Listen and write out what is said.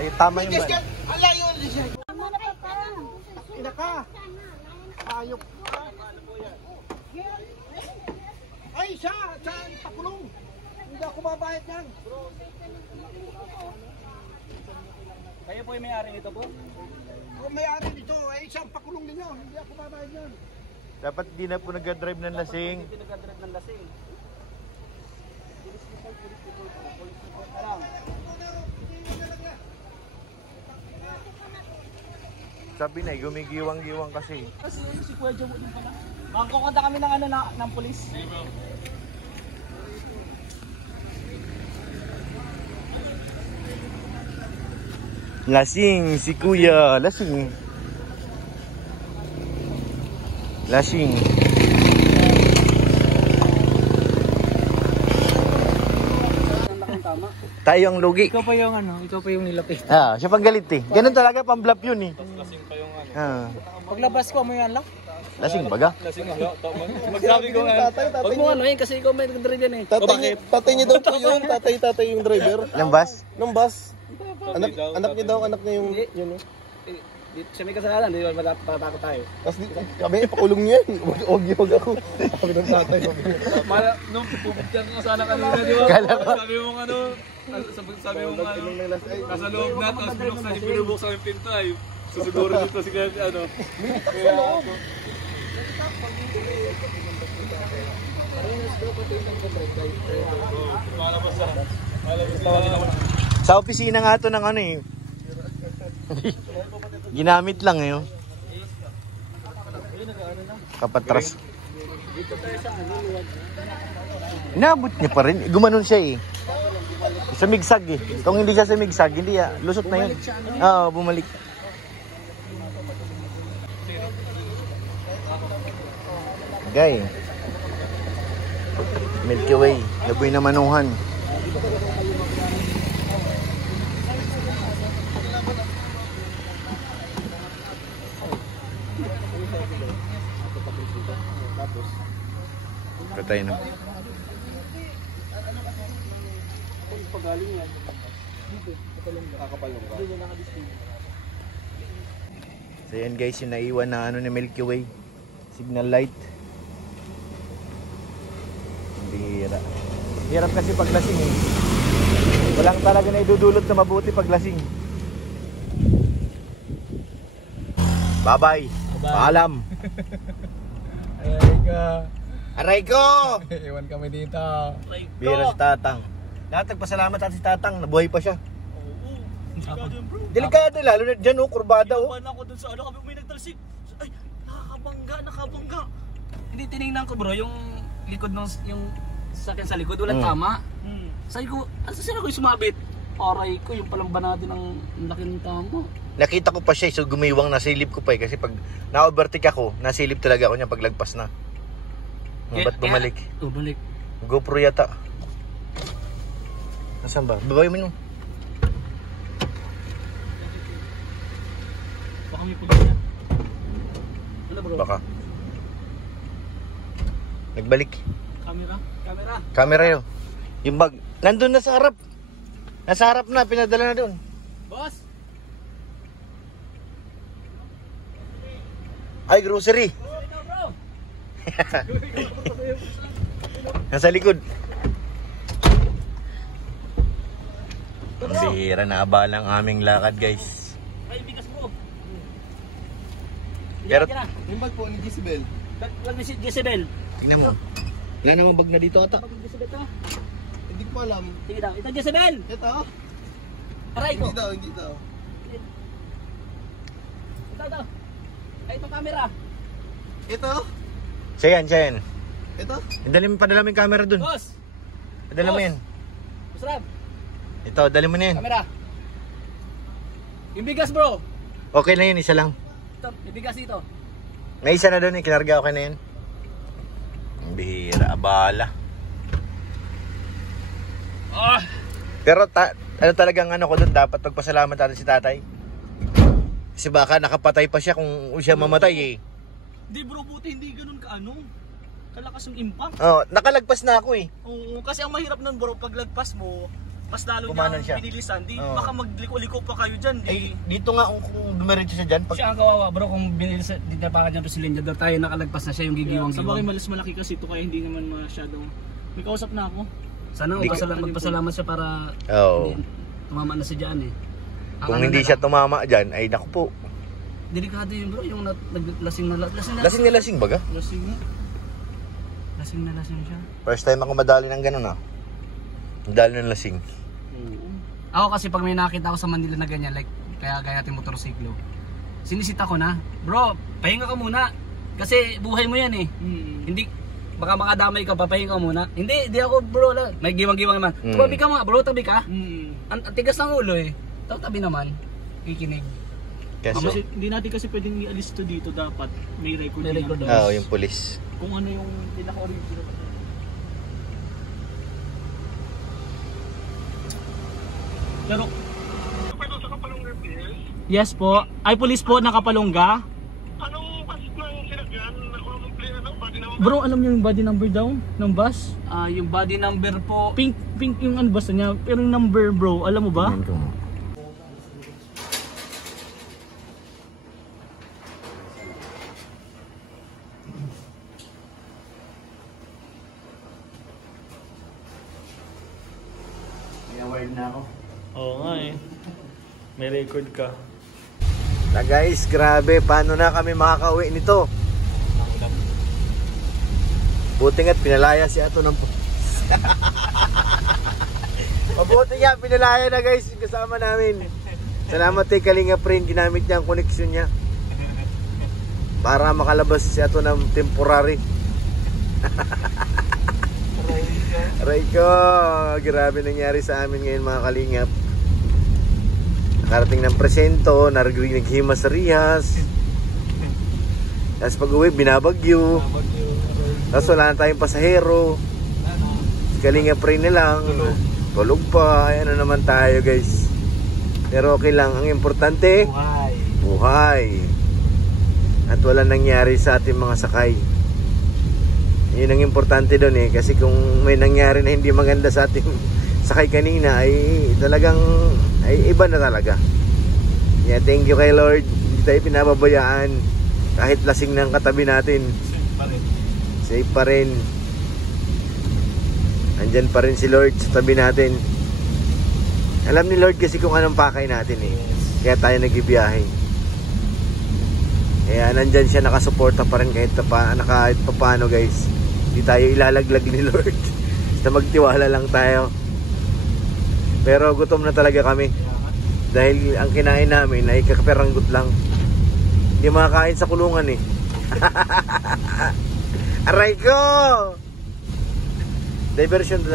Ay, tama yung ban. Alayo na siya. Ina ka. Ayok. Ay, siya pakulong. Hindi ako babayad yan. Kayo po yung may-ari nito po? Kung may-ari nito, ay siyang pakulong ninyo. Hindi ako babayad yan. Dapat di na po nag-drive ng lasing. Hindi nag-drive ng lasing. Sabi na, gumigiwang-giwang kasi. Kasi si Kuya Joe din pala. Magkukonta kami ng ng pulis. Lasing, si Kuya. Lasing. Lasing. Tayo ang lugi. Ikaw pa yung ikaw pa yung nilapit. Ah, siya pang galit eh. Ganun talaga, pang-bluff yun eh. Lasing pa yung Paglabas ko mo yan lang. Lasing baga? Lasing nga. Magsabi ko nga. Huwag mo kasi ikaw may nag-drive yan eh. Tatay niya daw po yun. Tatay yung driver. Yung bus? Ng bus. Anak niya daw, anak niya yung yun eh. Dito siya may kasalanan, di ba matatakot tayo? Tapos kami, pakulong niya. Huwag ako. Sabi ng tatay. Nung puputyan ko sana kanina, di ba? Sabi mo sabi mo nasa loob na, tapos pinubuksan yung pinto ay susiguro dito si kaya kaya ako. Sa opisina nga ito ng ano eh. Ginamit lang eh. Kapatras. Inabot niya pa rin. Gumanon siya eh. Sumigsag eh. Kung hindi siya sumigsag, hindi ya. Lusot na yun. Oo, bumalik. Gay. Milky Way. Laboy na manuhan. Patay na. So yan guys, yung naiwan na ni Milky Way. Signal light. Bihira. Hirap kasi paglasing eh. Walang talaga na idudulot na mabuti paglasing. Bye-bye. Paalam. Aray ko! Iwan kami dito. Bihira si Tatang. Lahat nagpasalamat at si Tatang, nabuhay pa siya. Delikado yun, bro. Delikado, lalo na dyan, kurbada. Inuman ako dun sa kami may nagtalsik. Ay, nakabangga. Hindi tinignan ko, bro, yung likod ng yung sakyan sa likod, walang tama. Sabi ko, saan ako yung sumabit? Aray ko, yung palamba natin ng laki ng tama. Nakita ko pa siya, so gumiwang, nasilip ko pa eh. Kasi pag na-overtake ako, nasilip talaga ako niya paglagpas na. Ba't bumalik? Bumalik. GoPro yata. Nasaan ba? Babae mo nung. Baka may pagkakita. Ano bro? Baka. Nagbalik. Camera. Yun. Yung bag. Nandun na sa harap. Nasa harap na. Pinadala na doon. Boss! Ay, grocery. Nasa likod. Ang bihira na abala ang aming lakad guys. Ay, bigas bro. Pero Yung bag po ni Gisabel. Wag ni Jezebel. tingnan mo. Wala namang bag na dito ata. Wag ni Jezebel to. Hindi ko alam. Sige daw. Ito Jezebel. Ito? Aray ko. Hindi daw. Ito. Ay, ito camera. Ito? Siya yan. Ito? Padala mo yung camera dun. Boss. Padala mo yan. Masarap. Ito, dali mo na yan. Camera. Yung bigas bro. Okay na yun, isa lang. Ito, yung bigas dito. May isa na dun eh, kinarga okay na yun. Ang bihira, abala. Pero ano talagang ano ko dun, dapat pagpasalamat natin si tatay. Kasi baka nakapatay pa siya kung siya mamatay eh. Hindi bro, buti hindi ganun kaano. Kalakas yung impact. Oh, nakalagpas na ako eh. Oo, kasi ang mahirap nun bro, pag lagpas mo, mas lalo Kumanan niya siya. binilisan, di Oo. baka magliko-liko pa kayo dyan. Eh, dito nga kung dumiretso siya dyan, pag Siya ang kawawa bro, kung binilisan, di tapakan niya to si Linda, tayo nakalagpas na siya yung Sa bagay gigiwang-giwang. malas malaki kasi ito kaya hindi naman masyadong... May kausap na ako. Sana Hindi magpasalamat siya para Oo. hindi, tumama na si Jan eh. Ang Kung ano hindi na siya lang, tumama dyan, ay naku po. delikado yun bro, yung naglasing na Lasing na lasing baga? Lasing nga. lasing siya. First time ako madali ng ganun ah. Dali ng lasing. Ako kasi pag may nakita ako sa Manila na ganyan, like kaya natin motorsiklo, sinisita ko na, bro, pahinga ka muna. Kasi buhay mo yan eh. Hindi, baka makadamay ka, papahinga ka muna. Hindi ako bro, may giwang-giwang naman. Tabi ka mga bro, tabi ka. Ang tigas ng ulo eh. Tabi naman, kikinig. Kaso, Kasi hindi natin kasi pwedeng i-alis to dito, dapat may record. May record yan. yung pulis. Kung ano yung pinaka-original. Pero yes po. Ay, police po, nakapalungga. Anong bus ng sinagyan? Body number? Bro, alam niyo yung body number daw ng bus? Yung body number po, Pink yung ano basta niya. Pero yung number bro, alam mo ba? aware na ako. Oo nga eh. May record ka. Na guys, grabe, paano na kami makakauwi nito? Buti nga't pinalaya si Ato ng mabuti nga, pinalaya na guys yung kasama namin. Salamat kay Kalinga Friend, ginamit niya ang koneksyon niya para makalabas si Ato ng temporary. Aray ko, grabe nangyari sa amin ngayon mga Kalingap. Nakarating ng presento, naghimas sa Rihas. Tapos pag uwi, binabagyo. Tapos wala na tayong pasahero. Kalinga Friend na lang. Tulog pa. Ay, ano naman tayo guys. Pero okay lang. Ang importante, buhay. At wala nangyari sa ating mga sakay. Yun ang importante doon eh. Kasi kung may nangyari na hindi maganda sa ating sakay kanina, ay talagang ay iba na talaga. Yeah, thank you kay Lord. Hindi tayo pinababayaan. Kahit lasing ng katabi natin, safe pa rin. Andyan pa rin si Lord sa tabi natin. Alam ni Lord kasi kung anong pakay natin eh. Kaya tayo nagbibiyahe. Kaya nandyan siya, nakasuporta pa rin kahit paano guys. Hindi tayo ilalaglag ni Lord. Basta magtiwala lang tayo. Pero gutom na talaga kami. Dahil ang kinain namin ay kakaperanggot lang. Hindi makakain sa kulungan eh. Aray ko! Diversion na